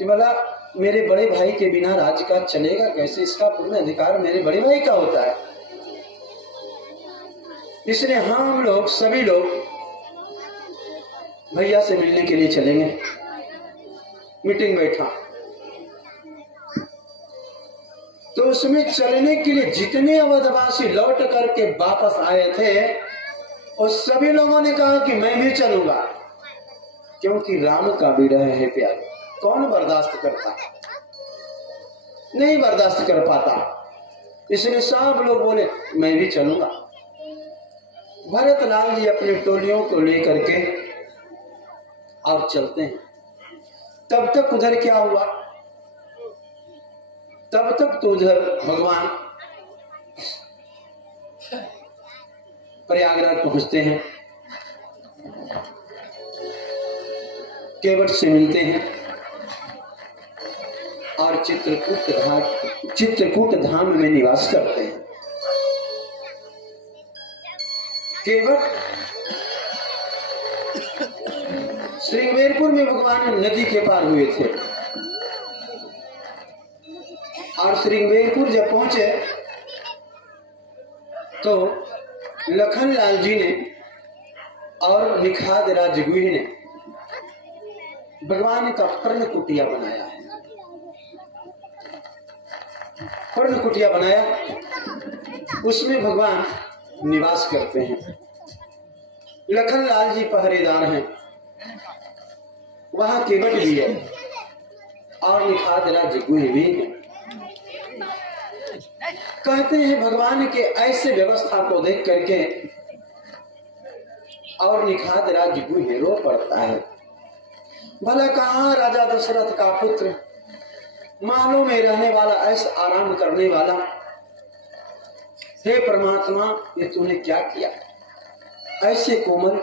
कि बोला मेरे बड़े भाई के बिना राज्य का चलेगा कैसे, इसका पूर्ण अधिकार मेरे बड़े भाई का होता है। इसलिए हम लोग सभी लोग भैया से मिलने के लिए चलेंगे। मीटिंग बैठा तो उसमें चलने के लिए जितने अवधवासी लौट करके वापस आए थे और सभी लोगों ने कहा कि मैं भी चलूंगा, क्योंकि राम का विरह है प्यार। कौन बर्दाश्त करता, नहीं बर्दाश्त कर पाता। इसलिए सब लोग बोले मैं भी चलूंगा। भरत लाल जी अपनी टोलियों को लेकर के और चलते हैं। तब तक उधर क्या हुआ, तब तक तो उधर भगवान प्रयागराज पहुंचते हैं, केवट से मिलते हैं और चित्रकूट धाम में निवास करते हैं। केवट श्रृंगेरपुर में भगवान नदी के पार हुए थे और श्रृंगेरपुर जब पहुंचे तो लखन लाल जी ने और निखाद राजगुही ने भगवान का पर्ण कुटिया बनाया है। पर्ण कुटिया बनाया, उसमें भगवान निवास करते हैं। लखन लाल जी पहरेदार हैं, वहां केवट भी है और निखाद राजगुही भी है। कहते हैं भगवान के ऐसे व्यवस्था को देख करके और निखाद राजगुही रो पड़ता है। भला कहाँ राजा दशरथ का पुत्र, महलों में रहने वाला, ऐसा आराम करने वाला, हे परमात्मा ये तूने क्या किया, ऐसे कोमल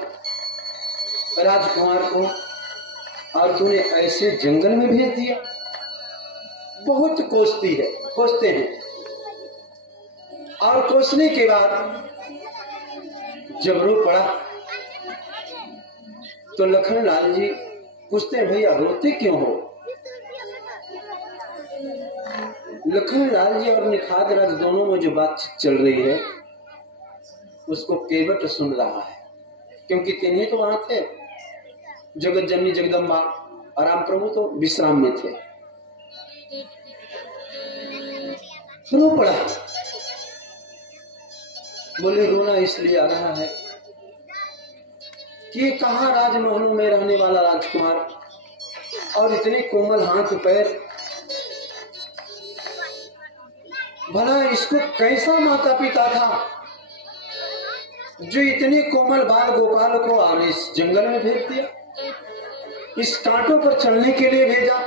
राजकुमार को और तूने ऐसे जंगल में भेज दिया। बहुत कोसती है, कोसते हैं और कोसने के बाद जब रो पड़ा तो लखन लाल जी पूछते हैं भैया रोते क्यों हो। लखन लाल जी और निखाद राज दोनों में जो बातचीत चल रही है उसको केवट सुन रहा है, क्योंकि तीन ही तो वहां थे, जगत जननी जगदम्बा और राम प्रभु तो विश्राम में थे। रो पड़ा, बोले रोना इसलिए आ रहा है कि कहां राजमहलों में रहने वाला राजकुमार और इतने कोमल हाथ पैर, भला इसको कैसा माता पिता था जो इतने कोमल बाल गोपाल को और इस जंगल में भेज दिया, इस कांटों पर चलने के लिए भेजा,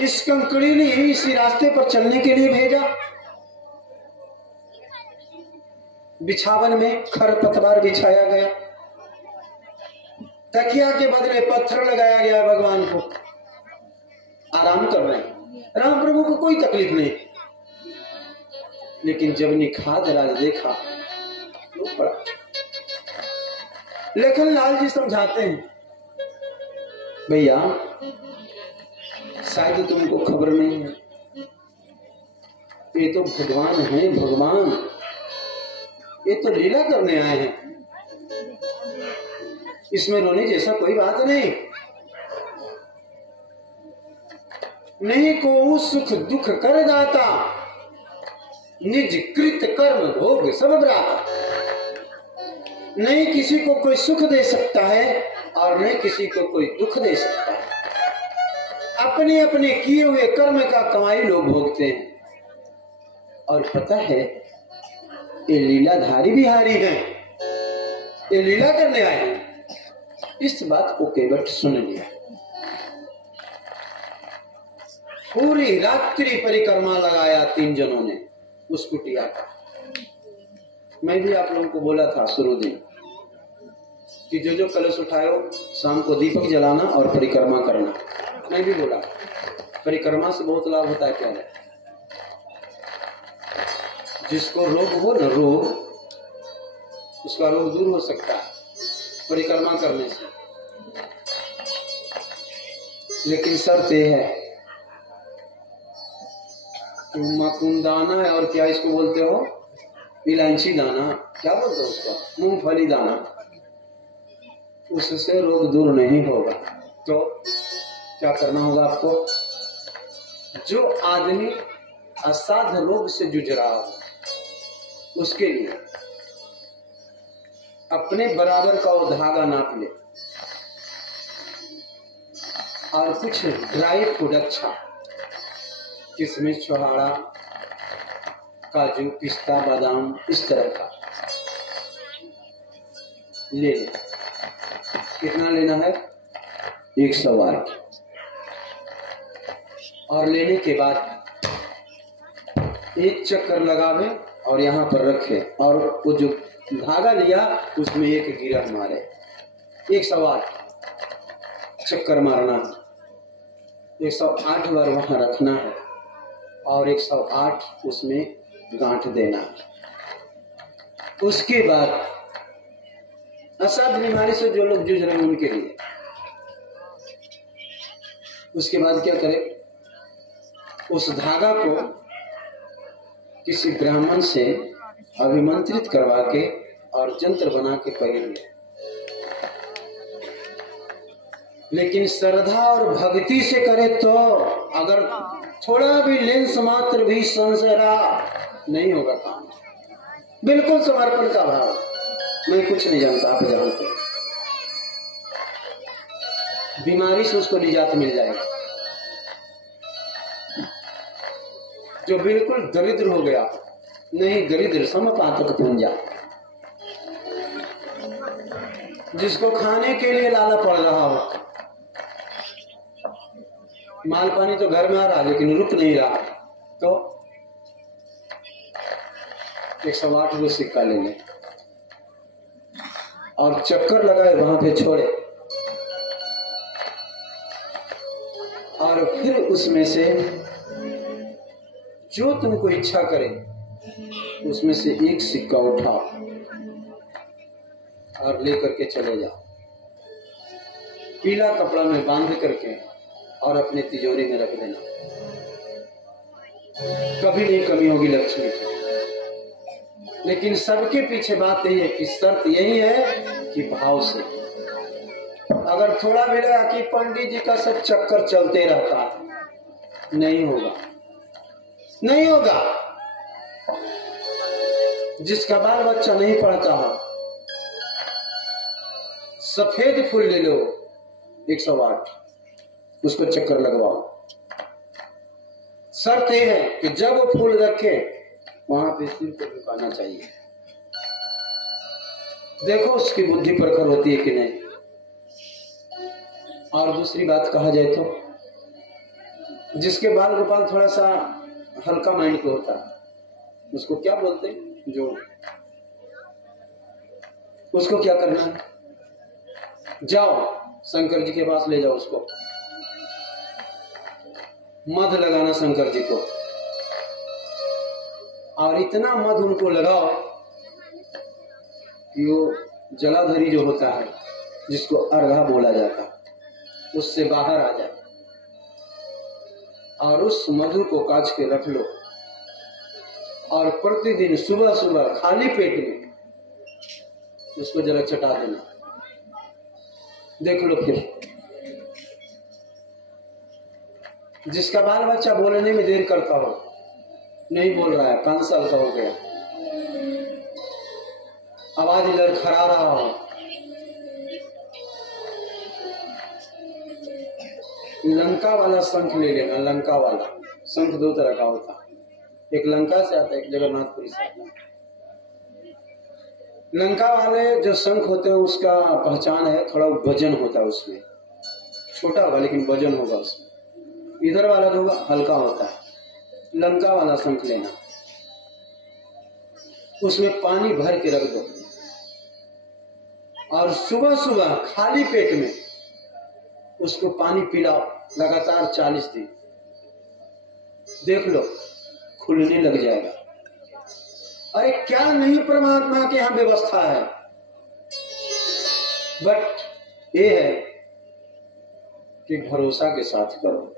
इस कंकड़ीली इसी रास्ते पर चलने के लिए भेजा, बिछावन में खरपतवार बिछाया गया, तकिया के बदले पत्थर लगाया गया, भगवान को आराम कर रहे हैं, राम प्रभु को कोई तकलीफ नहीं। लेकिन जब निखाद राज देखा तो पड़ा। लखन लाल जी समझाते हैं भैया शायद तुमको खबर नहीं है, ये तो भगवान है, भगवान ये तो लीला करने आए हैं, इसमें रोने जैसा कोई बात नहीं। नहीं को सुख दुख कर दाता, निज कृत कर्म भोग सब ब्राता। नहीं किसी को कोई सुख दे सकता है और नहीं किसी को कोई दुख दे सकता है। अपने अपने किए हुए कर्म का कमाई लोग भोगते हैं। और पता है ये लीलाधारी बिहारी हैं, ये लीला करने आए हैं। इस बात को केवट सुन लिया। पूरी रात्रि परिक्रमा लगाया तीन जनों ने उस कुटिया का। मैं भी आप लोगों को बोला था शुरू दिन कि जो जो कलश उठाए हो शाम को दीपक जलाना और परिक्रमा करना। मैं भी बोला परिक्रमा से बहुत लाभ होता है। क्या है, जिसको रोग हो न रोग, उसका रोग दूर हो सकता है परिक्रमा करने से। लेकिन शर्त यह है कि मकुन दाना है, और क्या इसको बोलते हो, इलायची दाना, क्या बोलते हो उसको, मूंगफली दाना, उससे रोग दूर नहीं होगा। तो क्या करना होगा आपको, जो आदमी असाध्य रोग से जूझ रहा हो उसके लिए अपने बराबर का वो धागा नाप ले, और कुछ ड्राई फ्रूट अच्छा, किशमिश, छोहाड़ा, काजू, पिस्ता, बादाम, इस तरह का ले ले। कितना लेना है, 108। और लेने के बाद एक चक्कर लगावे और यहाँ पर रखे, और वो जो धागा लिया उसमें एक गिरह मारे। 108 चक्कर मारना है, 108 बार वहां रखना है, और 108 उसमें गांठ देना है। उसके बाद असाध्य बीमारी से जो लोग जूझ रहे हैं उनके लिए, उसके बाद क्या करें, उस धागा को किसी ब्राह्मण से अभिमंत्रित करवा के और जंत्र बना के पहन ले। लेकिन श्रद्धा और भक्ति से करे तो अगर थोड़ा भी लेंस मात्र भी संशय रहा नहीं होगा काम। बिल्कुल समर्पण का भाव, मैं कुछ नहीं जानता, आप जानते, बीमारी से उसको निजात मिल जाएगा। जो बिल्कुल दरिद्र हो गया, नहीं दरिद्र समपातक पुंजा, जिसको खाने के लिए लाला पड़ रहा हो, माल पानी तो घर में आ रहा लेकिन रुक नहीं रहा, तो 108 को सिक्का ले ले और चक्कर लगाए वहां पे छोड़े, और फिर उसमें से जो तुमको इच्छा करे उसमें से एक सिक्का उठाओ और लेकर के चले जाओ, पीला कपड़ा में बांध करके और अपने तिजोरी में रख देना। कभी नहीं कमी होगी लक्ष्मी की। लेकिन सबके पीछे बात यही है कि शर्त यही है कि भाव से, अगर थोड़ा भी लगा कि पंडित जी का सब चक्कर चलते रहता है, नहीं होगा, नहीं होगा। जिसका बाल बच्चा नहीं पढ़ता हो, सफेद फूल ले लो 108, उसको चक्कर लगवाओ। शर्त यह है कि जब वो फूल रखे वहां पे सिर को झुकाना चाहिए। देखो उसकी बुद्धि प्रखर होती है कि नहीं। और दूसरी बात कहा जाए तो जिसके बाल गोपाल थोड़ा सा हल्का माइंड को होता है, उसको क्या बोलते हैं, जो उसको क्या करना है, जाओ शंकर जी के पास ले जाओ, उसको मध लगाना शंकर जी को, और इतना मध उनको लगाओ कि वो जलाधरी जो होता है, जिसको अर्घा बोला जाता है, उससे बाहर आ जाए, और उस मधु को काच के रख लो, और प्रतिदिन सुबह सुबह खाली पेट में उसको जरा चटा देना। देख लो फिर जिसका बाल बच्चा बोलने में देर करता हो, नहीं बोल रहा है, 5 साल का हो गया, आवाज लड़खड़ा रहा हो, लंका वाला शंख ले लेना। लंका वाला शंख 2 तरह का होता है, एक लंका से आता है, एक जगन्नाथपुरी से आता है। लंका वाले जो शंख होते हैं उसका पहचान है, थोड़ा वजन होता है उसमें, छोटा होगा लेकिन वजन होगा उसमें। इधर वाला जो होगा हल्का होता है। लंका वाला शंख लेना, उसमें पानी भर के रख दो, और सुबह सुबह खाली पेट में उसको पानी पिलाओ लगातार 40 दिन। देख लो खुलने लग जाएगा। अरे क्या नहीं परमात्मा के यहां व्यवस्था है, बट ये है कि भरोसा के साथ करो।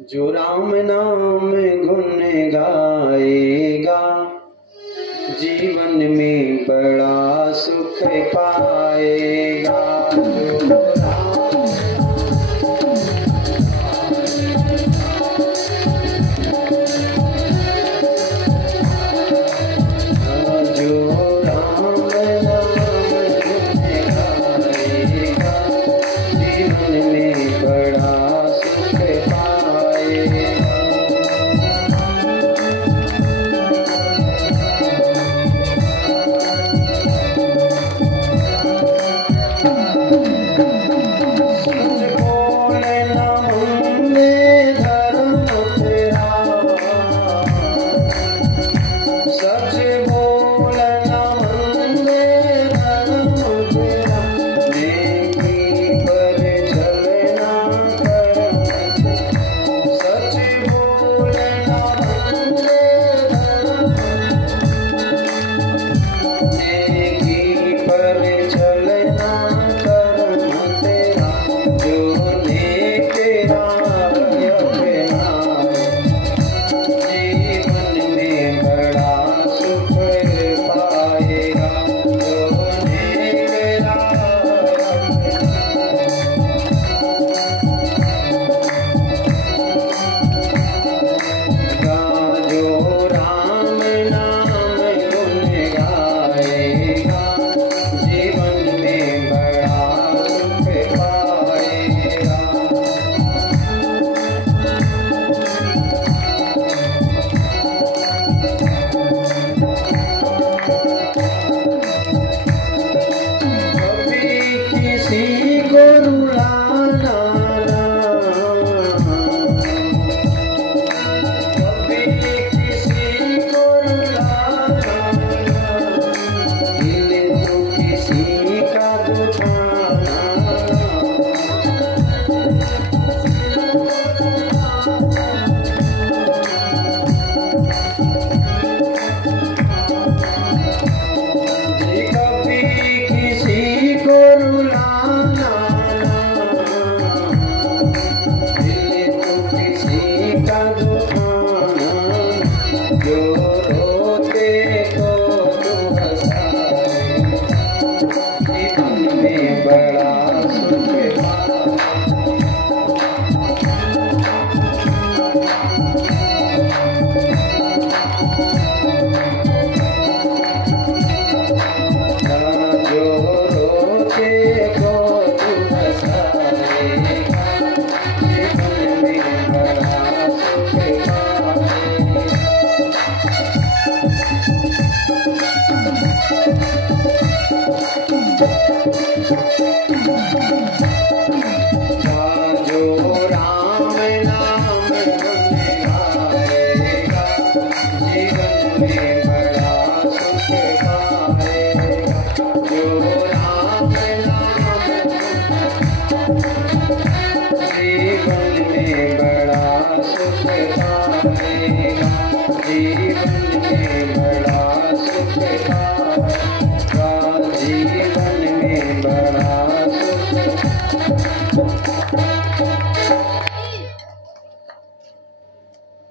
जो राम नाम गुण गाएगा जीवन में बड़ा सुख पाएगा।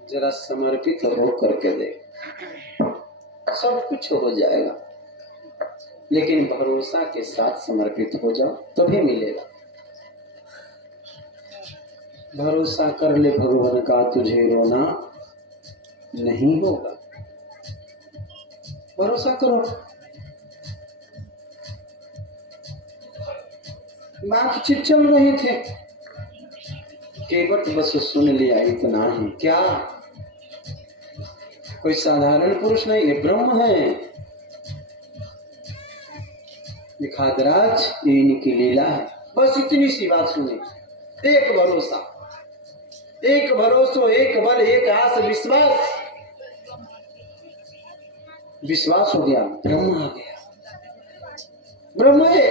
जरा समर्पित हो करके दे, सब कुछ हो जाएगा। लेकिन भरोसा के साथ समर्पित हो जाओ तभी मिलेगा। भरोसा कर ले भगवान का, तुझे रोना नहीं होगा। भरोसा करो। बातचीत चल रही थे, केवट बस सुन लिया इतना ही। क्या कोई साधारण पुरुष नहीं, ये ब्रह्म है। निखादराज ये इनकी लीला है। बस इतनी सी बात सुनी। एक भरोसा, एक भरोसा, एक बल, एक आस, विश्वास। विश्वास हो गया, ब्रह्म आ गया। ब्रह्म है।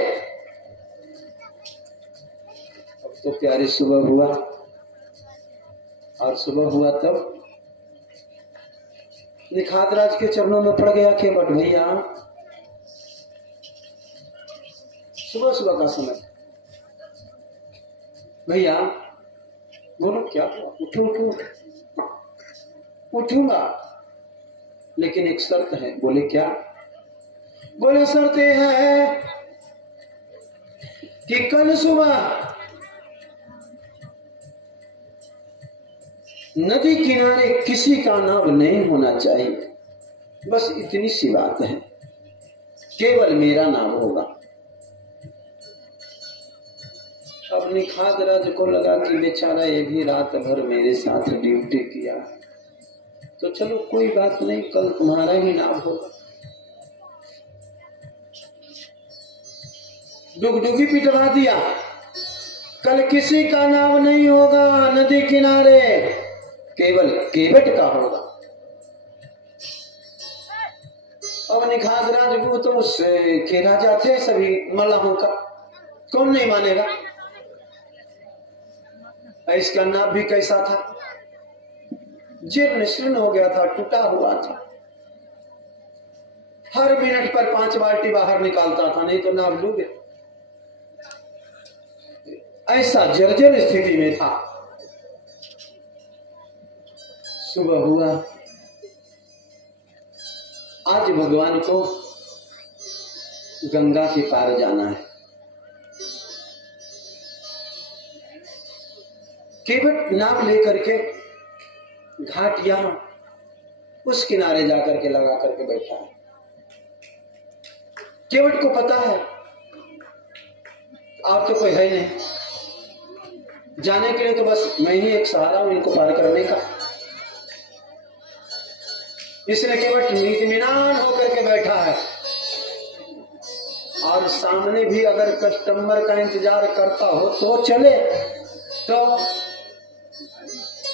अब तो प्यारी सुबह हुआ, और सुबह हुआ तब निखादराज के चरणों में पड़ गया केवट, भैया सुबह सुबह का समय। भैया बोलो क्या हुआ? उठो उठो उठो। उठूंगा लेकिन एक शर्त है। बोले क्या? बोले शर्त यह है कि कल सुबह नदी किनारे किसी का नाम नहीं होना चाहिए, बस इतनी सी बात है, केवल मेरा नाम होगा। अब निखात राज को लगा कि बेचारा ये भी रात भर मेरे साथ ड्यूटी किया, तो चलो कोई बात नहीं, कल तुम्हारा ही नाम होगा। डुगडुगी पिटवा दिया, कल किसी का नाम नहीं होगा नदी किनारे, केवल केवट का होगा। अब निखात राजगुरु तो उससे के राजा थे सभी मल्लाहों का, कौन नहीं मानेगा। इसका नाम भी कैसा था? जीर्ण शीर्ण हो गया था, टूटा हुआ था, हर मिनट पर 5 बाल्टी बाहर निकालता था, नहीं तो नाम डूबे, ऐसा जर्जर स्थिति में था। सुबह हुआ, आज भगवान को गंगा के पार जाना है। केवट नाव लेकर के घाट यहां उस किनारे जाकर के लगा करके बैठा है। केवट को पता है और तो कोई है नहीं, जाने के लिए तो बस मैं ही एक सहारा हूं इनको पार करने का। इसलिए केवट इत्मीनान होकर के बैठा है, और सामने भी अगर कस्टमर का इंतजार करता हो तो चले, तो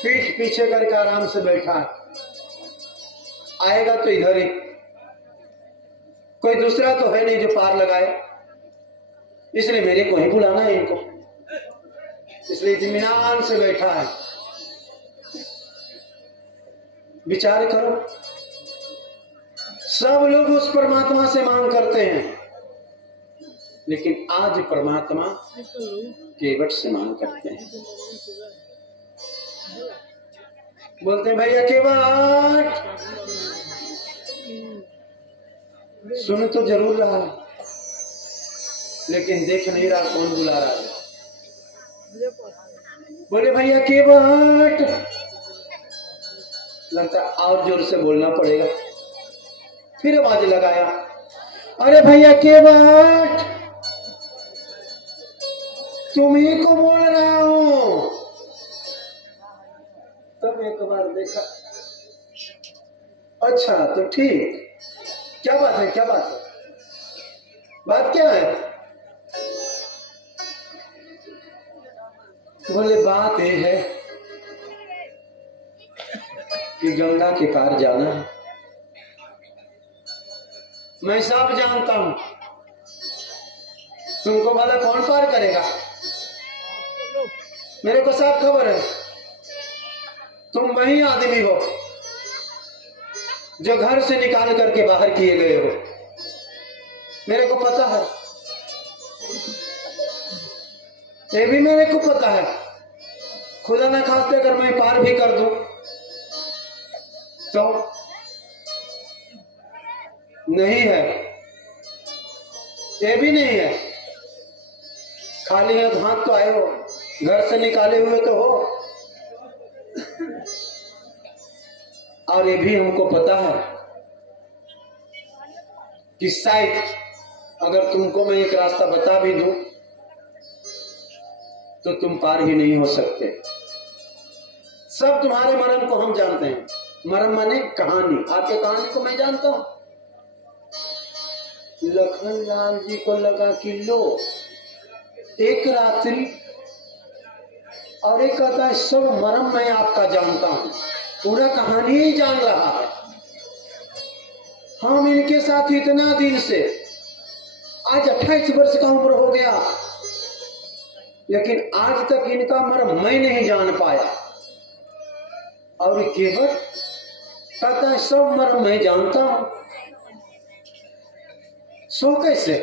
पीठ पीछे करके आराम से बैठा है। आएगा तो इधर ही, कोई दूसरा तो है नहीं जो पार लगाए, इसलिए मेरे को ही बुलाना है इनको, इसलिए इत्मीनान से बैठा है। विचार करो, सब लोग उस परमात्मा से मांग करते हैं, लेकिन आज परमात्मा केवट से मांग करते हैं। बोलते हैं भैया केवट, सुन तो जरूर रहा है लेकिन देख नहीं रहा कौन बुला रहा है। बोले भैया केवट, लगता और जोर से बोलना पड़ेगा। फिर आवाज लगाया, अरे भैया केवट, तुम्ही को बोल रहा हूं। तब एक बार देखा, अच्छा तो ठीक, क्या बात है, क्या बात है, बात क्या है? बोले बात यह है कि गंगा के पार जाना है। मैं सब जानता हूं, तुमको भला कौन पार करेगा? मेरे को सब खबर है, तुम वही आदमी हो जो घर से निकाल करके बाहर किए गए हो, मेरे को पता है, ये भी मेरे को पता है। खुदा ना खास्ते अगर मैं पार भी कर दूं तो नहीं है, ये भी नहीं है, खाली हाथ तो आए हो, घर से निकाले हुए तो हो। और ये भी हमको पता है कि शायद अगर तुमको मैं एक रास्ता बता भी दूं तो तुम पार ही नहीं हो सकते। सब तुम्हारे मर्म को हम जानते हैं, मर्म माने कहानी, आपके कहानी को मैं जानता हूं। लखन लाल जी को लगा कि लो एक रात्रि, और एक कहता है सब मर्म मैं आपका जानता हूं, पूरा कहानी ही जान रहा है। हम इनके साथ इतना दिन से, आज 28 वर्ष का उम्र हो गया, लेकिन आज तक इनका मर्म मैं नहीं जान पाया। और केवट कहता है सब मर्म मैं जानता हूं। सो कैसे?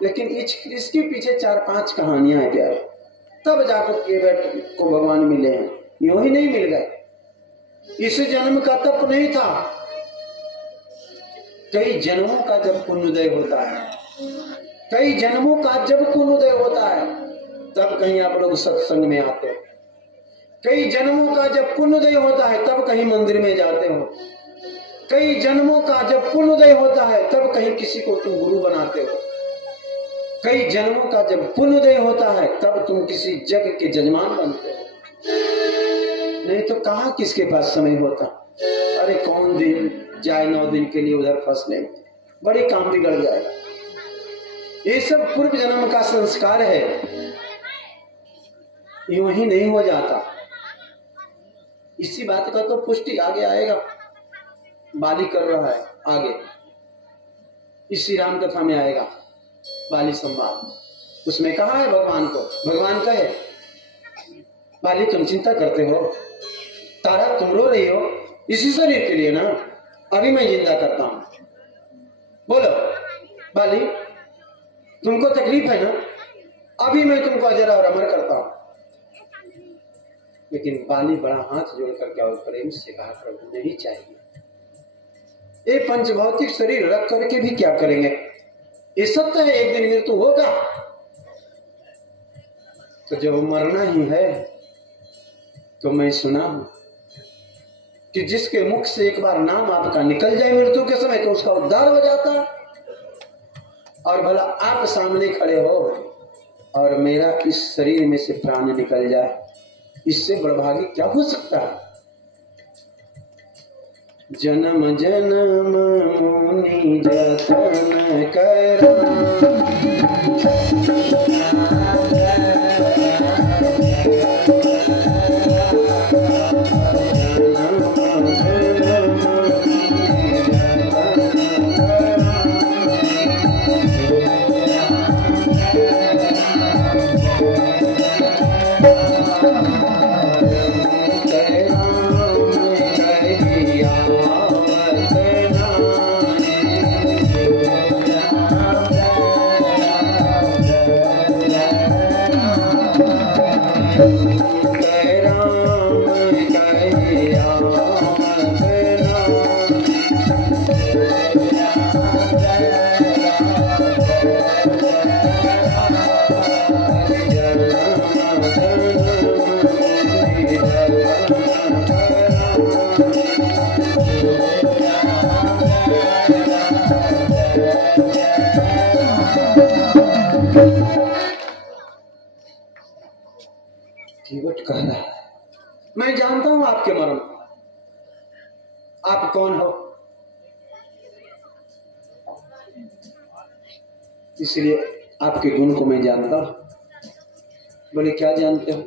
लेकिन इसके पीछे 4-5 कहानियां हैं प्यारे, तब जाकर के बेट को भगवान मिले हैं, यूं ही नहीं मिल गए। इस जन्म का तप नहीं था, कई जन्मों का जब पुण्योदय होता है, कई जन्मों का जब पुण्योदय होता है तब कहीं आप लोग सत्संग में आते हो, कई जन्मों का जब पुण्योदय होता है तब कहीं मंदिर में जाते हो, कई जन्मों का जब पुण्योदय होता है तब कहीं किसी को तुम गुरु बनाते हो, कई जन्मों का जब पुण्योदय होता है तब तुम किसी जग के जजमान बनते हो। नहीं तो कहां किसके पास समय होता। अरे कौन दिन जाए 9 दिन के लिए उधर फंसने, बड़ी काम बिगड़ जाएगा। ये सब पूर्व जन्म का संस्कार है, यूं ही नहीं हो जाता। इसी बात का तो पुष्टि आगे आएगा, बाली कर रहा है आगे, इसी राम कथा में आएगा बाली संवाद। उसमें कहा है भगवान को, भगवान कहे बाली तुम चिंता करते हो, तारा तुम रो रही हो इसी शरीर के लिए ना, अभी मैं जिंदा करता हूं, बोलो बाली तुमको तकलीफ है ना, अभी मैं तुमको अजर और अमर करता हूं। लेकिन बाली बड़ा हाथ जोड़ करके और प्रेम से कहा प्रभु नहीं चाहिए, ये पंचभौतिक शरीर रख करके भी क्या करेंगे, ये सत्य है एक दिन मृत्यु होगा। तो जब मरना ही है तो मैं सुना हूं कि जिसके मुख से एक बार नाम आपका निकल जाए मृत्यु के समय तो उसका उद्धार हो जाता, और भला आप सामने खड़े हो और मेरा इस शरीर में से प्राण निकल जाए, इससे बड़भागी क्या हो सकता है। जन्म जन्म मुनि जतन कर कह रहा है, मैं जानता हूं आपके मरण, आप कौन हो, इसलिए आपके गुण को मैं जानता हूं। बोले क्या जानते हो,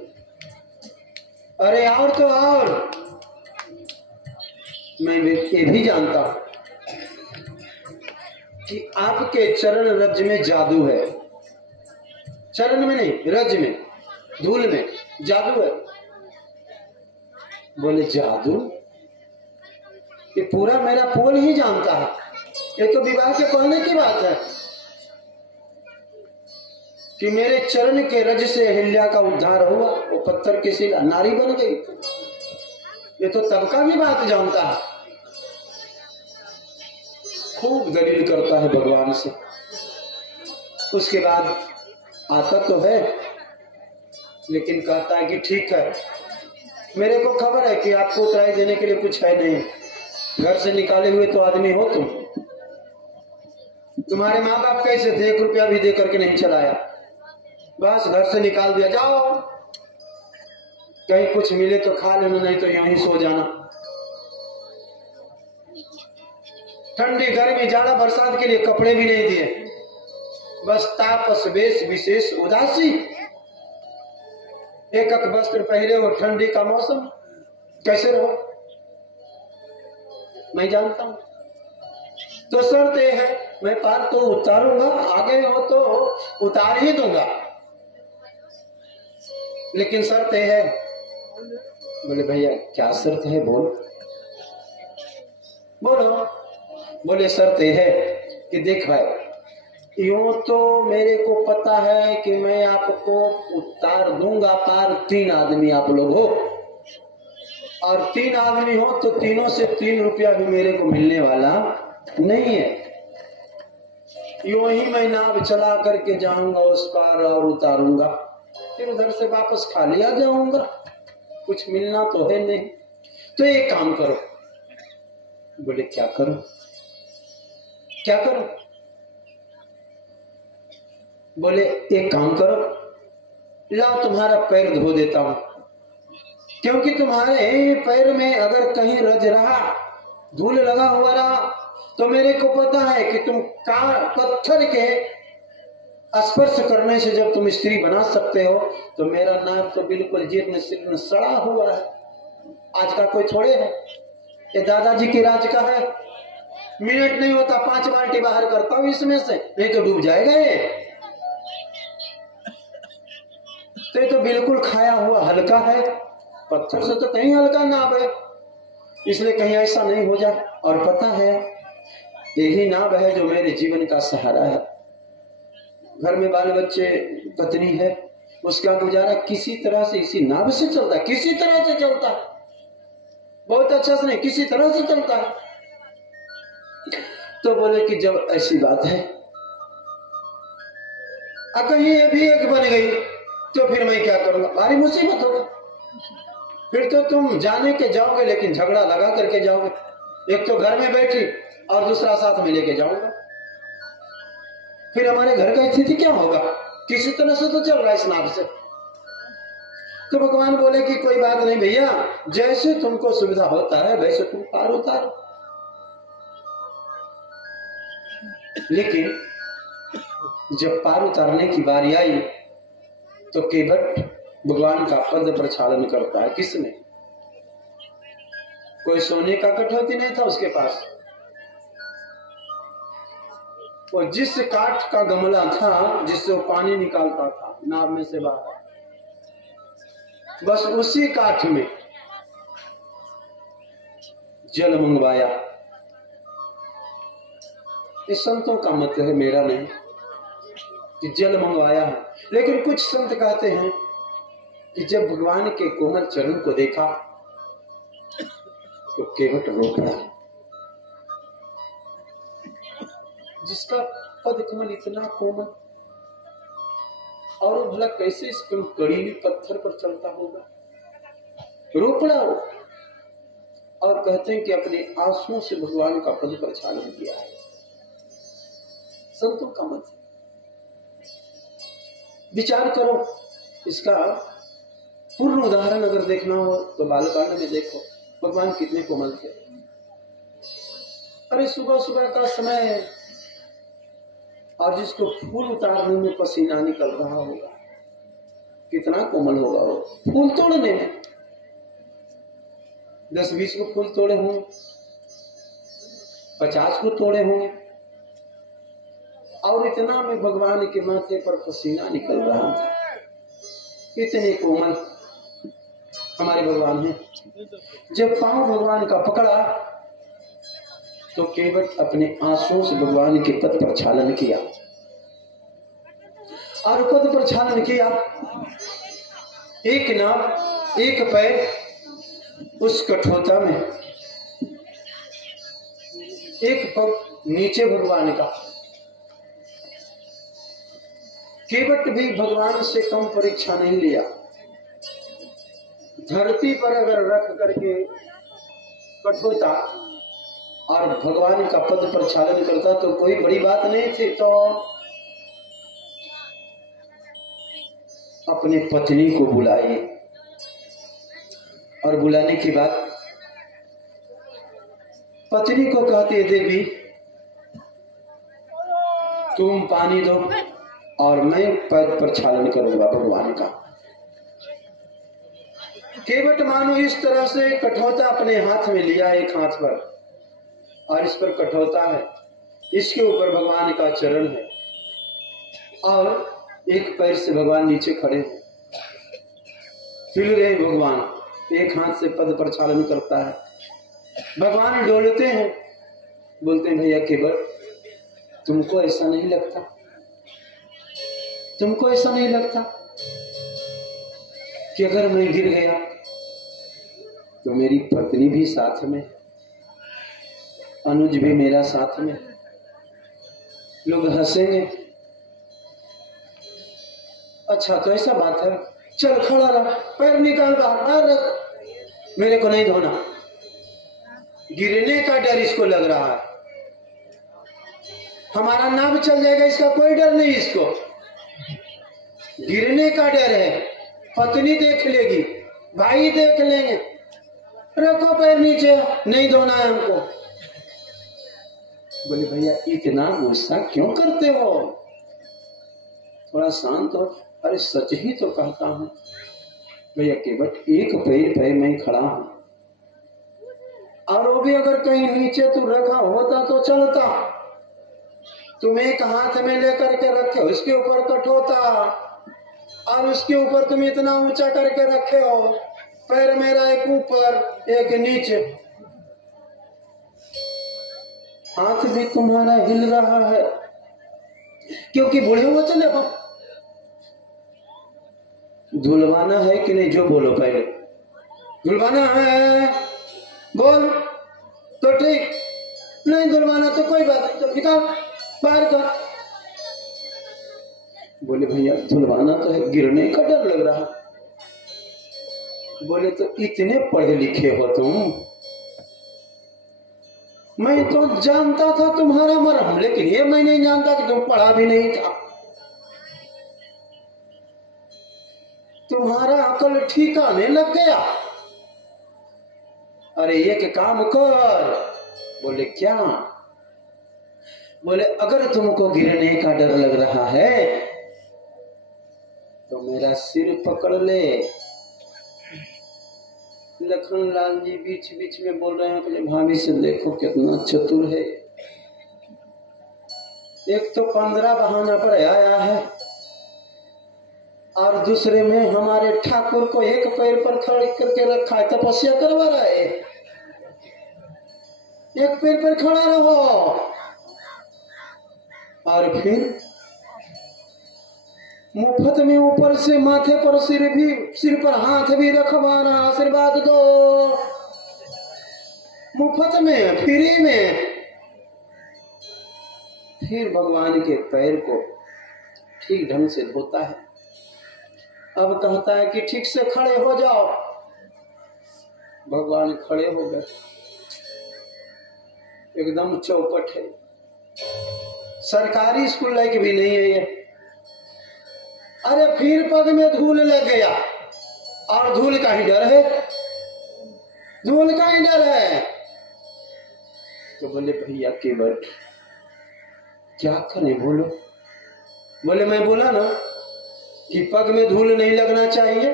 अरे और तो और मैं ये भी जानता हूं कि आपके चरण रज में जादू है, चरण में नहीं रज में, धूल में जादू है। बोले जादू, ये पूरा मेरा पोल ही जानता है, ये तो विवाह के पहले की बात है कि मेरे चरण के रज से अहिल्या का उद्धार हुआ, वो पत्थर की शिला नारी बन गई, ये तो तब का भी बात जानता है। खूब दलील करता है भगवान से, उसके बाद आता तो है लेकिन कहता है कि ठीक है, मेरे को खबर है कि आपको उतराई देने के लिए कुछ है नहीं, घर से निकाले हुए तो आदमी हो तुम, तुम्हारे माँ बाप कैसे थे, 1 रुपया भी दे करके नहीं चलाया, बस घर से निकाल दिया, जाओ कहीं कुछ मिले तो खा लेना, नहीं तो यूं ही सो जाना। ठंडी गर्मी जाड़ा बरसात के लिए कपड़े भी नहीं दिए, बस तापस वेश विशेष उदासी, एक वस्त्र पहरे हो, ठंडी का मौसम, कैसे रहो मैं जानता हूं। तो शर्त यह है, मैं पार तो उतारूंगा, आगे हो तो उतार ही दूंगा, लेकिन शर्त यह है। बोले भैया क्या शर्त है, बोलो। बोले शर्त यह है कि देख भाई, यूं तो मेरे को पता है कि मैं आपको उतार दूंगा पार, 3 आदमी आप लोग हो, और 3 आदमी हो तो तीनों से 3 रुपया भी मेरे को मिलने वाला नहीं है। यूं ही मैं नाव चला करके जाऊंगा उस पार और उतारूंगा, फिर उधर से वापस खाली आ जाऊंगा, कुछ मिलना तो है नहीं। तो एक काम करो। बोले क्या करो? क्या करो? बोले एक काम करो, लाओ तुम्हारा पैर धो देता हूं, क्योंकि तुम्हारे पैर में अगर कहीं रज रहा, धूल लगा हुआ रहा, तो मेरे को पता है कि तुम पत्थर के स्पर्श करने से जब तुम स्त्री बना सकते हो, तो मेरा नाक तो बिल्कुल जीर्ण शीर्ण सड़ा हुआ है। आज का कोई थोड़े है, ये दादाजी के राज का है। मिनट नहीं होता 5 बाल्टी बाहर करता हूं इसमें से, नहीं तो डूब जाएगा ये। तो ये तो बिल्कुल खाया हुआ हल्का है, पत्थर से तो कहीं हल्का नाव है, इसलिए कहीं ऐसा नहीं हो जाए। और पता है यही नाव है जो मेरे जीवन का सहारा है। घर में बाल बच्चे, पत्नी है, उसका गुजारा किसी तरह से इसी नाव से चलता है, किसी तरह से चलता है, बहुत अच्छा से नहीं, किसी तरह से चलता है। तो बोले कि जब ऐसी बात है, कहीं ये भी एक बन गई तो फिर मैं क्या करूंगा, भारी मुसीबत होगा। फिर तो तुम जाने के जाओगे, लेकिन झगड़ा लगा करके जाओगे। एक तो घर में बैठी और दूसरा साथ में लेके जाऊंगा, फिर हमारे घर का स्थिति क्या होगा? किसी तरह से तो चल रहा है इस नाव से। तो भगवान बोले कि कोई बात नहीं भैया, जैसे तुमको सुविधा होता है वैसे तुम पार उतारो। लेकिन जब पार उतारने की बारी आई तो केवट भगवान का पद प्रक्षालन करता है। किसने? कोई सोने का कठौती नहीं था उसके पास, वो जिस काठ का गमला था जिससे वो पानी निकालता था नाव में से बाहर, बस उसी काठ में जल मंगवाया। इस संतों का मत है, मेरा नहीं, कि जल मंगवाया है। लेकिन कुछ संत कहते हैं कि जब भगवान के कोमल चरण को देखा तो केवट रो पड़ा। जिसका पद कमल इतना कोमल, और भला कैसे इस कड़ीली पत्थर पर चलता होगा, रो पड़ा वो। और कहते हैं कि अपने आंसुओं से भगवान का पद प्रक्षालन किया है। संतों का मत। विचार करो, इसका पूर्ण उदाहरण अगर देखना हो तो बालकांड में देखो, भगवान कितने कोमल थे। अरे सुबह सुबह का समय, और जिसको फूल उतारने में पसीना निकल रहा होगा, कितना कोमल होगा वो। फूल तोड़ने में 10-20 को फूल तोड़े होंगे, 50 को तोड़े होंगे, और इतना में भगवान के माथे पर पसीना निकल रहा था। इतने कोमल हमारे भगवान हैं। जब पांव भगवान का पकड़ा तो केवट अपने आंसुओं से भगवान के पद प्रक्षालन किया, और पद प्रक्षालन किया। एक नाव, एक पैर उस कठोता में, एक पग नीचे भगवान का। केवट भी भगवान से कम परीक्षा नहीं लिया। धरती पर अगर रख करके कठोता और भगवान का पद प्रक्षालन करता तो कोई बड़ी बात नहीं थी। तो अपनी पत्नी को बुलाए, और बुलाने के बाद पत्नी को कहते, देवी तुम पानी दो और मैं पद प्रक्षालन करूंगा भगवान का। केवट मानो इस तरह से कठौता अपने हाथ में लिया, एक हाथ पर, और इस पर कठौता है, इसके ऊपर भगवान का चरण है, और एक पैर से भगवान नीचे खड़े हैं, हिल रहे भगवान, एक हाथ से पद प्रक्षालन करता है। भगवान डोलते हैं, बोलते हैं भैया केवट तुमको ऐसा नहीं लगता तुमको ऐसा नहीं लगता कि अगर मैं गिर गया तो मेरी पत्नी भी साथ में, अनुज भी मेरा साथ में, लोग हंसेंगे? अच्छा तो ऐसा बात है, चल खड़ा रह, पैर निकाल बाहर रख। मेरे को नहीं धोना, गिरने का डर इसको लग रहा है, हमारा नाम चल जाएगा, इसका कोई डर नहीं, इसको गिरने का डर है। पत्नी देख लेगी, भाई देख लेंगे, रखो पैर नीचे, नहीं धोना है हमको। बोले भैया इतना गुस्सा क्यों करते हो, थोड़ा शांत हो। अरे सच ही तो कहता हूं भैया, केवल एक पैर पे मैं खड़ा हूं, और वो भी अगर कहीं नीचे तू रखा होता तो चलता, तुम एक हाथ में लेकर के रखे हो, उसके ऊपर कठोता, और उसके ऊपर तुम इतना ऊंचा करके रखे हो, पैर मेरा एक ऊपर एक नीचे, हाथ भी तुम्हारा हिल रहा है क्योंकि बूढ़े हो चले हो। धुलवाना है कि नहीं, जो बोलो पहले, धुलवाना है बोल तो ठीक, नहीं धुलवाना तो कोई बात नहीं, तो निकाल बाहर कर। बोले भैया धुलवाना तो है, गिरने का डर लग रहा। बोले तो इतने पढ़े लिखे हो तुम, मैं तो जानता था तुम्हारा मरहम, लेकिन ये मैं नहीं जानता कि तुम पढ़ा भी नहीं था। तुम्हारा अकल ठिकाने लग गया। अरे एक काम कर। बोले क्या? बोले अगर तुमको गिरने का डर लग रहा है तो मेरा सिर पकड़ ले। लखनलाल जी बीच बीच में बोल रहे हैं कि भाभी से देखो कितना चतुर है, एक तो 15 बहाना पर आया है, और दूसरे में हमारे ठाकुर को एक पैर पर खड़े करके रखा है, तपस्या करवा रहा है। एक पैर पर खड़ा रहो, और फिर मुफ्त में ऊपर से माथे पर सिर पर हाथ भी रखवाना, आशीर्वाद दो मुफ्त में, फ्री में। फिर भगवान के पैर को ठीक ढंग से धोता है। अब कहता है कि ठीक से खड़े हो जाओ। भगवान खड़े हो गए, एकदम चौपट है, सरकारी स्कूल लायक भी नहीं है ये। अरे फिर पग में धूल लग गया, और धूल का ही डर है, धूल का ही डर है। तो बोले भैया केवल क्या करें बोलो। बोले मैं बोला ना कि पग में धूल नहीं लगना चाहिए,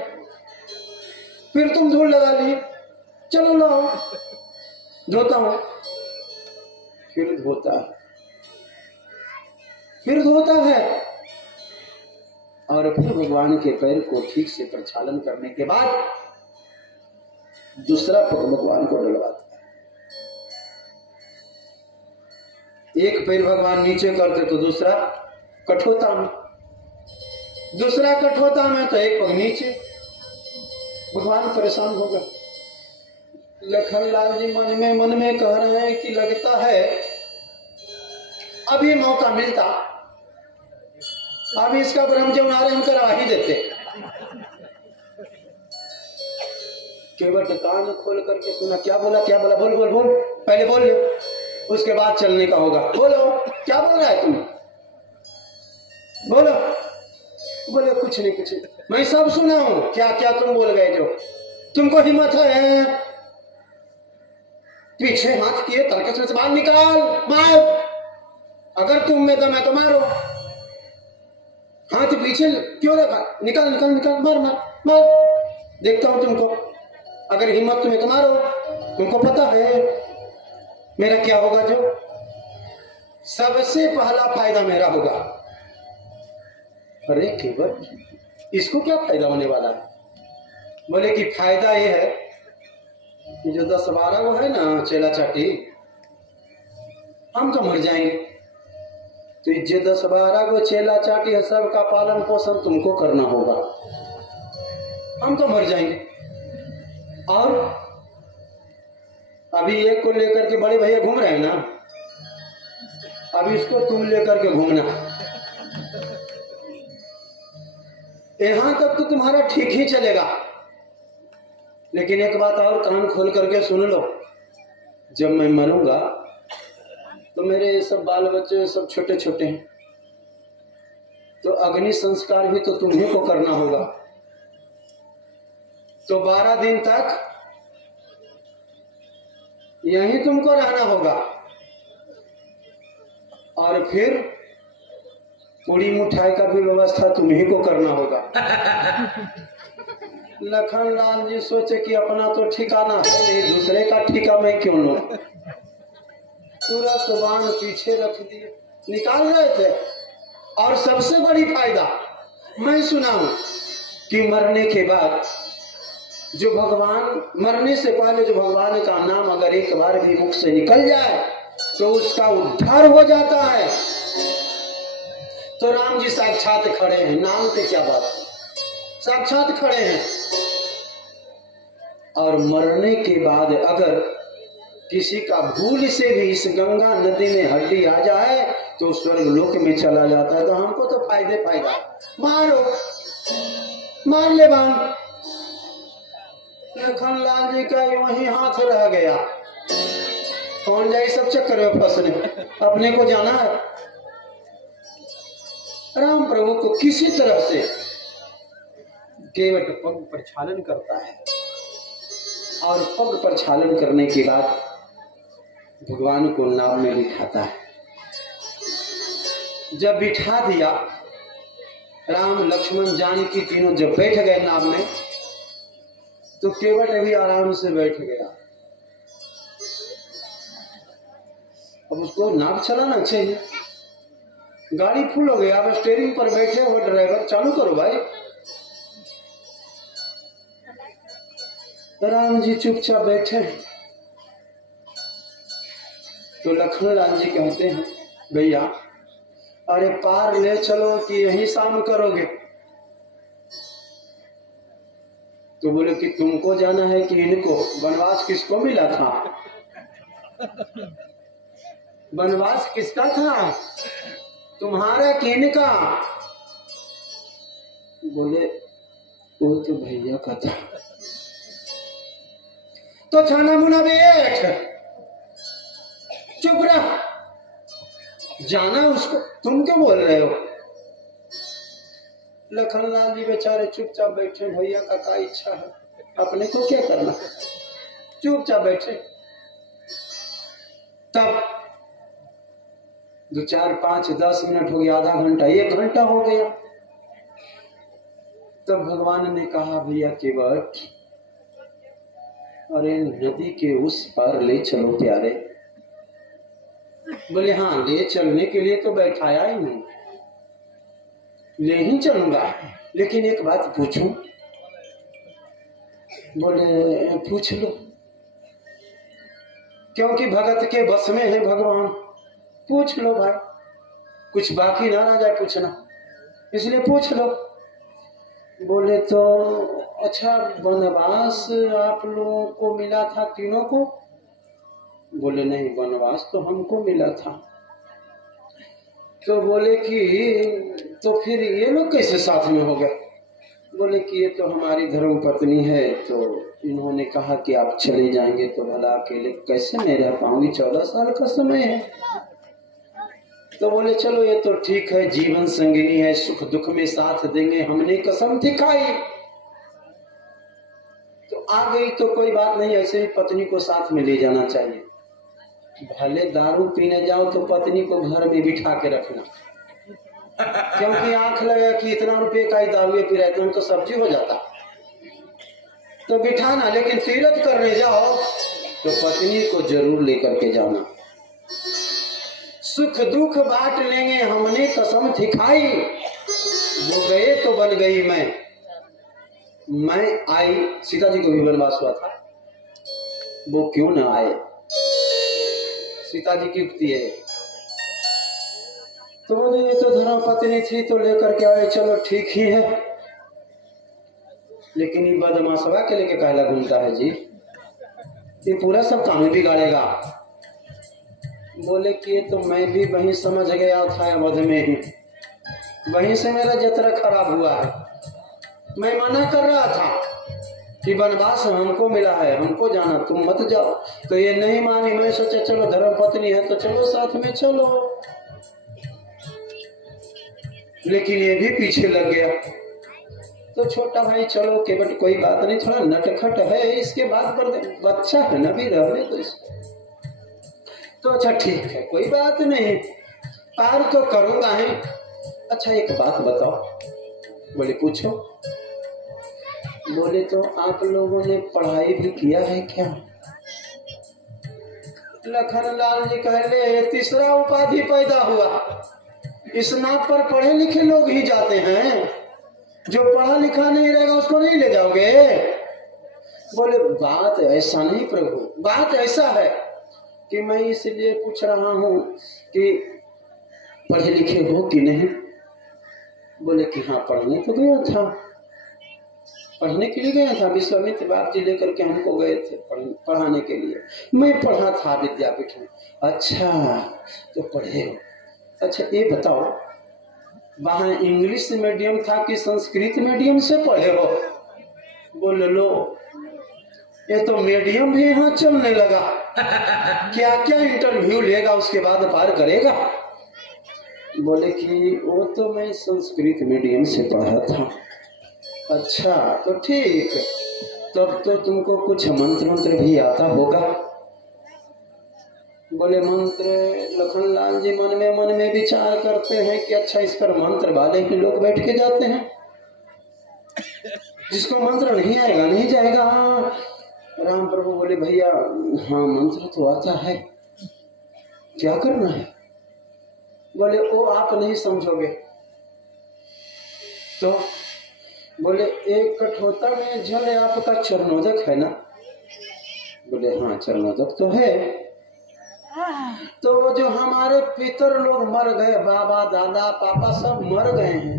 फिर तुम धूल लगा लिए, चलो लाओ धोता हूं। फिर धोता है, फिर धोता है, और फिर भगवान के पैर को ठीक से प्रक्षालन करने के बाद दूसरा पग भगवान को डलवाता है। एक पैर भगवान नीचे करते तो दूसरा कठोता में, दूसरा कठोता में तो एक पग नीचे। भगवान परेशान हो गए। लखनलाल जी मन में कह रहे हैं कि लगता है अभी मौका मिलता, अभी इसका ब्रह्म जमुनारे हम करवा ही देते। केवल कान खोल करके सुना, क्या बोला क्या बोला, बोल बोल बोल, पहले बोल लो, उसके बाद चलने का होगा। बोलो क्या बोल रहा है तुम, बोलो। बोले कुछ नहीं कुछ नहीं, मैं सब सुना हूं। क्या क्या तुम बोल गए, जो तुमको हिम्मत है पीछे हाथ किए तर्कश से बाहर निकाल, मार, अगर तुम में दम है तो मारो। हाथ पीछे क्यों रखा, निकाल निकाल निकाल, मार मार मार, देखता हूं तुमको, अगर हिम्मत तुम्हें तो मारो। तुमको पता है मेरा क्या होगा, जो सबसे पहला फायदा मेरा होगा। अरे केवल इसको क्या फायदा होने वाला है? बोले कि फायदा ये है कि जो 10-12 वो है ना चेला चाटी, हम तो मर जाएंगे, तो ये 10-12 को चेला चाटी है, सबका पालन पोषण तुमको करना होगा। हम तो मर जाएंगे। और अभी एक को लेकर के बड़े भैया घूम रहे हैं ना, अभी इसको तुम लेकर के घूमना। यहां तक तो तुम्हारा ठीक ही चलेगा, लेकिन एक बात और कान खोल करके सुन लो, जब मैं मरूंगा तो मेरे सब बाल बच्चे सब छोटे छोटे हैं, तो अग्नि संस्कार भी तो तुम्हें को करना होगा। तो 12 दिन तक यहीं तुमको रहना होगा, और फिर पूरी मिठाई का भी व्यवस्था तुम्ही को करना होगा। लखन लाल जी सोचे कि अपना तो ठिकाना है नहीं, दूसरे का ठिका मैं क्यों लूं। तुरंत बाण पीछे रख दिए, निकाल रहे थे। और सबसे बड़ी फायदा मैं सुनाऊं कि मरने के बाद जो भगवान, मरने से पहले जो भगवान का नाम अगर एक बार भी मुख से निकल जाए तो उसका उद्धार हो जाता है। तो राम जी साक्षात खड़े हैं, नाम पे क्या बात है, साक्षात खड़े हैं। और मरने के बाद अगर किसी का भूल से भी इस गंगा नदी में हड्डी आ जाए तो स्वर्ग लोक में चला जाता है। तो हमको तो फायदा। मारो, मार ले बाण। लखन लाल जी का वही हाथ रह गया, कौन जाए सब चक्कर में फंसने, अपने को जाना है। राम प्रभु को किसी तरह से केवट पग पर छालन करता है, और पग पर छालन करने के बाद भगवान को नाव में बिठाता है। जब बिठा दिया, राम लक्ष्मण जानकी तीनों जब बैठ गए नाव में, तो केवट भी आराम से बैठ गया। अब उसको नाव चलाना चाहिए, गाड़ी फुल हो गया, अब स्टीयरिंग पर बैठे हो ड्राइवर, चालू करो भाई। राम जी चुपचाप बैठे। तो लक्ष्मण लाल जी कहते हैं, भैया अरे पार ले चलो कि यही शाम करोगे। तो बोले कि तुमको जाना है कि इनको, वनवास किसको मिला था, वनवास किसका था, तुम्हारा कि इनका। बोले वो तो भैया का था। तो छाना मुना बैठ, चुप रह, जाना उसको, तुम क्यों बोल रहे हो। लखनलाल जी बेचारे चुपचाप बैठे, भैया का क्या इच्छा है, अपने को क्या करना, चुपचाप बैठे। तब 2, 4, 5, 10 मिनट हो गया, आधा घंटा, 1 घंटा हो गया। तब भगवान ने कहा, भैया केवट अरे नदी के उस पार ले चलो प्यारे। बोले हाँ, ले चलने के लिए तो बैठाया ही नहीं, ले ही चलूंगा, लेकिन एक बात पूछूं। बोले पूछ लो, क्योंकि भगत के बस में है भगवान, पूछ लो भाई, कुछ बाकी ना रह जाए पूछना, इसलिए पूछ लो। बोले तो अच्छा, वनवास आप लोगों को मिला था तीनों को। बोले नहीं, वनवास तो हमको मिला था। तो बोले कि तो फिर ये लोग कैसे साथ में हो गए। बोले कि ये तो हमारी धर्म पत्नी है, तो इन्होंने कहा कि आप चले जाएंगे तो भला अकेले कैसे मैं रह पाऊंगी, 14 साल का समय है। तो बोले चलो ये तो ठीक है, जीवन संगिनी है, सुख दुख में साथ देंगे, हमने कसम दिखाई तो आ गई तो कोई बात नहीं, ऐसे ही पत्नी को साथ में ले जाना चाहिए। भले दारू पीने जाओ तो पत्नी को घर में बिठा के रखना, क्योंकि आंख लगा कि इतना रुपये का ही दारू पी रहे तो सब्जी हो जाता, तो बिठाना। लेकिन तीर्थ करने जाओ तो पत्नी को जरूर लेकर के जाना। सुख दुख बांट लेंगे, हमने कसम दिखाई, वो गए तो बन गई मैं आई। सीता जी को भी वनवास हुआ था, वो क्यों ना आए, सीता जी की युक्ति है। तो बोले ये तो धर्म पत्नी थी तो लेकर के आए, चलो ठीक ही है, लेकिन ये बदमाशवा के लेके कहला घूमता है जी, ये पूरा सब कानून बिगाड़ेगा। बोले कि ये तो मैं भी वहीं समझ गया था अवध में ही, वहीं से मेरा जतरा खराब हुआ है। मैं मना कर रहा था कि वनवास हमको मिला है, हमको जाना, तुम मत जाओ, तो ये नहीं मानी। मैं सोचा चलो धर्म पत्नी है तो चलो साथ में चलो, लेकिन ये भी पीछे लग गया। तो छोटा भाई चलो केवट कोई बात नहीं, थोड़ा नटखट है, इसके बाद कर दे, बच्चा है ना भी, रहने तो इसको। तो अच्छा ठीक है कोई बात नहीं, पार तो करूंगा ही। अच्छा एक बात बताओ। बोले पूछो। बोले तो आप लोगों ने पढ़ाई भी किया है क्या? लखनलाल जी कहले तीसरा उपाधि पैदा हुआ, इस नाव पर पढ़े लिखे लोग ही जाते हैं, जो पढ़ा लिखा नहीं रहेगा उसको नहीं ले जाओगे? बोले बात ऐसा नहीं प्रभु, बात ऐसा है कि मैं इसलिए पूछ रहा हूं कि पढ़े लिखे हो कि नहीं। बोले कि हाँ पढ़ने तो गया था, पढ़ने के लिए गया था, विश्वामित्र बाप जी लेकर के हमको गए थे पढ़ाने के लिए, मैं पढ़ा था विद्यापीठ में। अच्छा तो पढ़े हो, अच्छा ये बताओ वहां इंग्लिश मीडियम था कि संस्कृत मीडियम से पढ़े हो? बोले लो ये तो मीडियम भी यहाँ चलने लगा, क्या क्या इंटरव्यू लेगा उसके बाद पार करेगा। बोले कि वो तो मैं संस्कृत मीडियम से पढ़ा था। अच्छा तो ठीक, तब तो तुमको कुछ मंत्र मंत्र भी आता होगा। बोले मंत्र, लखनलाल जी मन में विचार करते हैं कि अच्छा इस पर मंत्र वाले ही लोग बैठ के जाते हैं, जिसको मंत्र नहीं आएगा नहीं जाएगा। राम प्रभु बोले भैया हाँ मंत्र तो आता है, क्या करना है? बोले वो आप नहीं समझोगे। तो बोले एक कठोता में जल आपका चरणोदक है ना? बोले हाँ चरणोदक तो है। तो जो हमारे पितर लोग मर गए, बाबा दादा पापा सब मर गए हैं,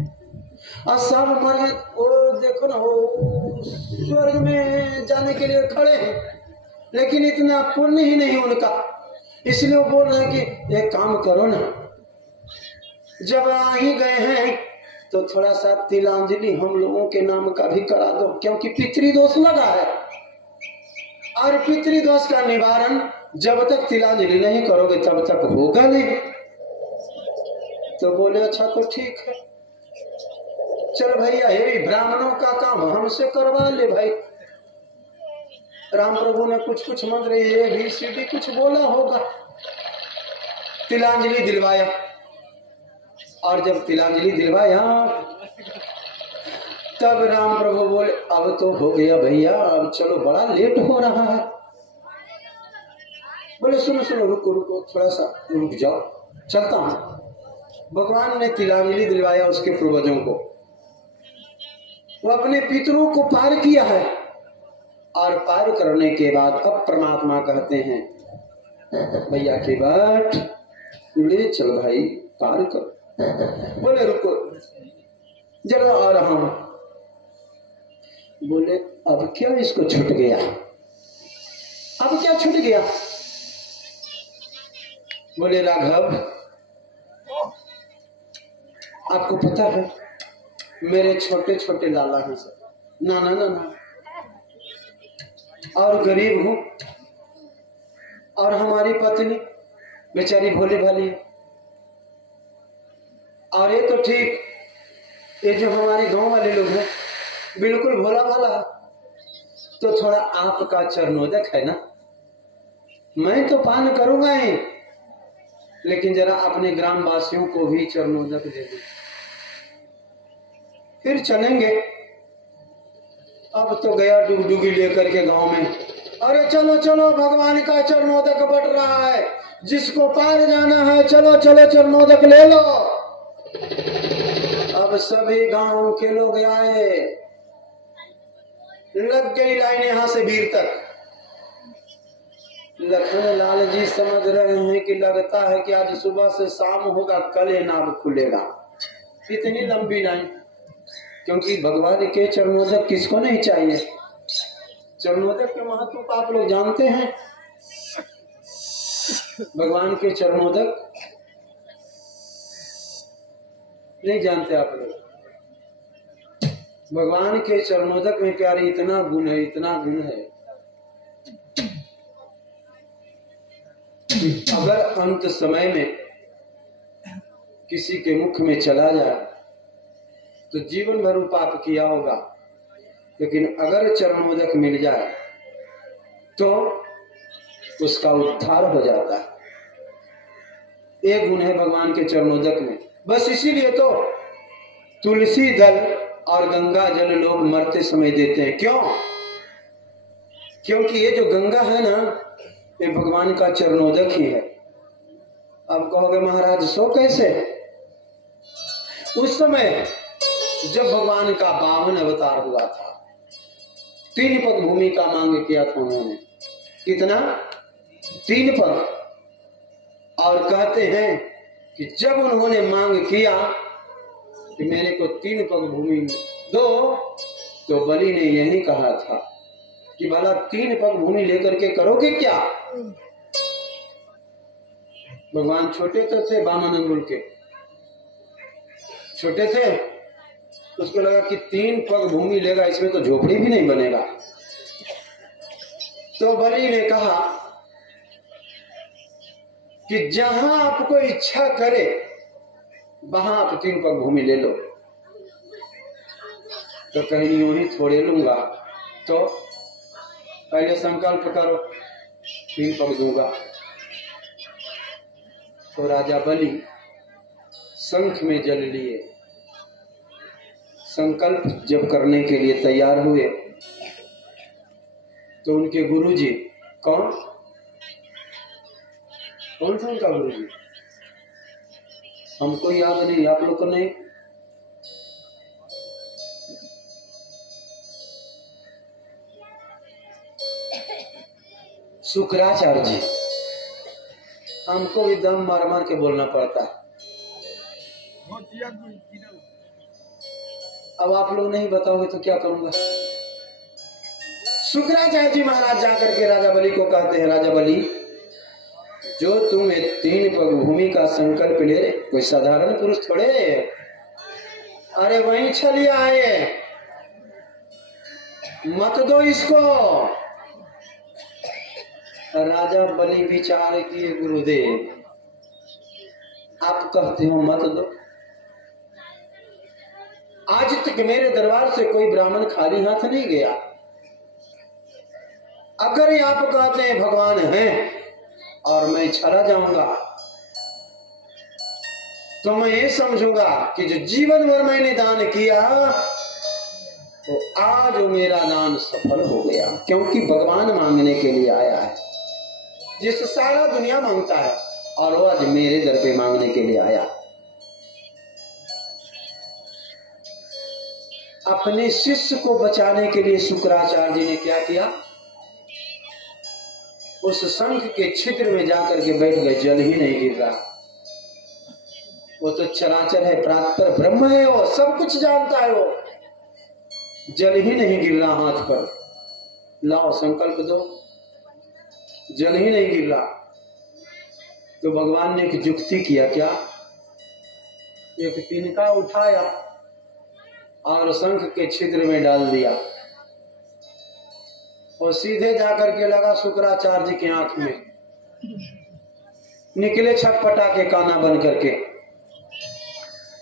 और सब मर गए, वो देखो ना वो स्वर्ग में जाने के लिए खड़े हैं, लेकिन इतना पुण्य ही नहीं उनका, इसलिए वो बोल रहे हैं कि एक काम करो ना, जब आ ही गए हैं तो थोड़ा सा तिलांजलि हम लोगों के नाम का भी करा दो, क्योंकि पितृदोष लगा है, और पितृदोष का निवारण जब तक तिलांजलि नहीं करोगे तब तक होगा नहीं। तो बोले अच्छा तो ठीक है, चल भैया ये ब्राह्मणों का काम हमसे करवा ले भाई। राम प्रभु ने कुछ कुछ मंत्र ये भी सीधी कुछ बोला होगा, तिलांजलि दिलवाया, और जब तिलांजलि दिलवाया तब राम प्रभु बोले अब तो हो गया भैया, अब चलो बड़ा लेट हो रहा है। बोले सुनो सुनो रुको रुको थोड़ा सा रुक जाओ, चलता हूं। भगवान ने तिलांजलि दिलवाया उसके पूर्वजों को, वो अपने पितरों को पार किया है, और पार करने के बाद अब परमात्मा कहते हैं भैया की बात ले चल भाई पार कर। बोले रुको जरा आ रहा हूं। बोले अब क्या इसको छूट गया, अब क्या छूट गया? बोले राघव आपको पता है मेरे छोटे छोटे लाला हैं सब, नाना नाना, और गरीब हूं, और हमारी पत्नी बेचारी भोली भाली है, और ये तो ठीक, ये जो हमारे गांव वाले लोग हैं बिल्कुल भोला भाला, तो थोड़ा आपका चरणोदक है ना, मैं तो पान करूंगा ही, लेकिन जरा अपने ग्राम वासियों को भी चरणोदक दे दो, फिर चलेंगे। अब तो गया डुगडुगी लेकर के गांव में, अरे चलो चलो भगवान का चरणोदक बट रहा है, जिसको पार जाना है चलो चलो चरणोदक ले लो। अब सभी गांव के लोग आए, लग गई लाइन यहां से वीर तक, लखन लाल जी समझ रहे हैं कि लगता है कि आज सुबह से शाम होगा, कल ये नाभ खुलेगा। इतनी लंबी नहीं, क्योंकि भगवान के चरणोदक किसको नहीं चाहिए। चरणोदक के महत्व को आप लोग जानते हैं। भगवान के चरणोदक नहीं जानते आप लोग। भगवान के चरणोदक में प्यारे इतना गुण है, इतना गुण है। अगर अंत समय में किसी के मुख में चला जाए तो जीवन भर पाप किया होगा, लेकिन अगर चरणोदक मिल जाए तो उसका उद्धार हो जाता है। एक गुण है भगवान के चरणोदक में। बस इसीलिए तो तुलसी दल और गंगा जल लोग मरते समय देते हैं। क्यों? क्योंकि ये जो गंगा है ना, ये भगवान का चरणोदक ही है। अब कहोगे महाराज सो कैसे? उस समय जब भगवान का 52 अवतार हुआ था, 3 पग भूमि का मांग किया था उन्होंने। कितना? 3 पग। और कहते हैं कि जब उन्होंने मांग किया कि मेरे को 3 पग भूमि दो, तो बलि ने यही कहा था कि भला 3 पग भूमि लेकर के करोगे क्या? भगवान छोटे तो थे, 52 अंगुल के छोटे थे। उसको लगा कि 3 पग भूमि लेगा, इसमें तो झोपड़ी भी नहीं बनेगा। तो बलि ने कहा कि जहां आपको इच्छा करे वहां आप 3 पग भूमि ले लो। तो कहीं यूं ही थोड़े लूंगा, तो पहले संकल्प करो 3 पग दूंगा। तो राजा बलि शंख में जल लिए संकल्प जब करने के लिए तैयार हुए, तो उनके गुरुजी कौन थे उनका गुरुजी? हमको याद नहीं, आप लोग को नहीं। शुक्राचार्य जी। हमको भी दम मार मार के बोलना पड़ता है। अब आप लोग नहीं बताओगे तो क्या करूंगा। शुक्राचार्य जी महाराज जाकर के राजा बलि को कहते हैं, राजा बलि, जो तुम 3 पग भूमि का संकल्प ले रहे, कोई साधारण पुरुष थोड़े, अरे वहीं चलिए आए, मत दो इसको। राजा बलि विचार किए, गुरुदेव आप कहते हो मत दो। आज तक मेरे दरबार से कोई ब्राह्मण खाली हाथ नहीं गया। अगर आप कहते हैं भगवान हैं और मैं चला जाऊंगा, तो मैं ये समझूंगा कि जो जीवन भर मैंने दान किया, तो आज मेरा दान सफल हो गया। क्योंकि भगवान मांगने के लिए आया है, जिस सारा दुनिया मांगता है, और वो आज मेरे दर पे मांगने के लिए आया। अपने शिष्य को बचाने के लिए शुक्राचार्य जी ने क्या किया? उस शंख के छिद्र में जाकर के बैठ गए। जल ही नहीं गिर रहा। वो तो चराचर है, प्रातर ब्रह्म है, वो सब कुछ जानता है। वो जल ही नहीं गिर रहा हाथ पर। लाओ संकल्प दो, जल ही नहीं गिर रहा। तो भगवान ने एक जुक्ति किया। क्या? एक तिनका उठाया और शंख के छिद्र में डाल दिया, और सीधे जाकर के लगा शुक्राचार्य जी की आंख में। निकले छटपटा के काना बन करके,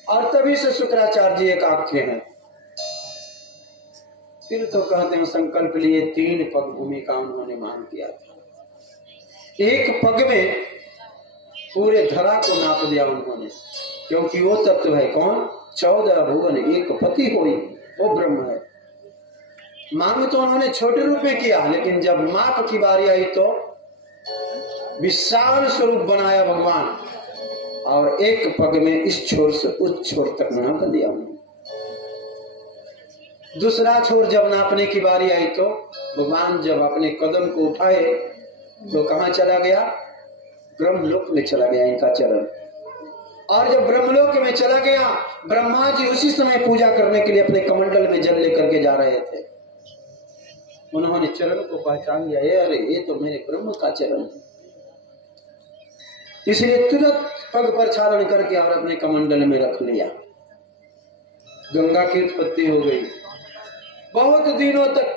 और तभी से शुक्राचार्य जी एक आंखें हैं। फिर तो कहते हैं संकल्प लिए 3 पग भूमि का उन्होंने मान किया था। एक पग में पूरे धरा को नाप दिया उन्होंने, क्योंकि वो तत्व है कौन? 14 भुवन एक पति होई, वो ब्रह्म है। मांग तो उन्होंने छोटे रूप में किया, लेकिन जब माप की बारी आई तो विशाल स्वरूप बनाया भगवान, और एक पग में इस छोर से उस छोर तक नाप दिया उन्होंने। दूसरा छोर जब नापने की बारी आई तो भगवान जब अपने कदम को उठाए तो कहां चला गया? ब्रह्मलोक में चला गया इनका चरण। और जब ब्रह्मलोक में चला गया, ब्रह्मा जी उसी समय पूजा करने के लिए अपने कमंडल में जल लेकर के जा रहे थे। उन्होंने चरण को पहचान लिया, अरे ये तो मेरे ब्रह्म का चरण है। इसलिए तुरंत पग पर छालन करके और अपने कमंडल में रख लिया। गंगा की उत्पत्ति हो गई। बहुत दिनों तक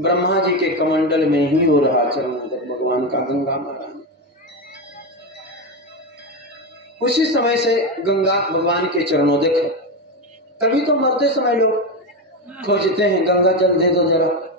ब्रह्मा जी के कमंडल में ही हो रहा चरण भगवान का गंगा महाराज। उसी समय से गंगा भगवान के चरणों देखो। तभी तो मरते समय लोग खोजते हैं, गंगा जल दे दो जरा,